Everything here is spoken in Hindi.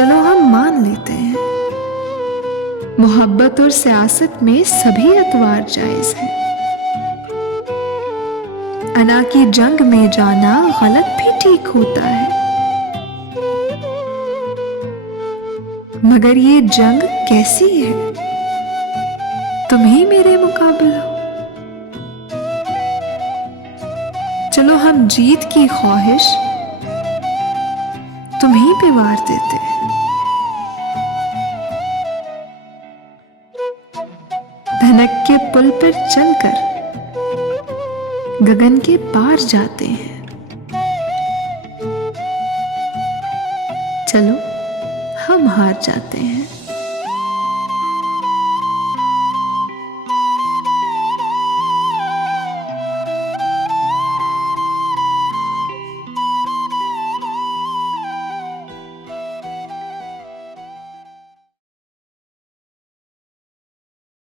चलो हम मान लेते हैं, मोहब्बत और सियासत में सभी अतवार जायज है। अना की जंग में जाना गलत भी ठीक होता है, मगर ये जंग कैसी है, तुम ही मेरे मुकाबिल हो। चलो हम जीत की ख्वाहिश तुम्हीं पे वार देते हैं। धनक के पुल पर चलकर गगन के पार जाते हैं। चलो हम हार जाते हैं।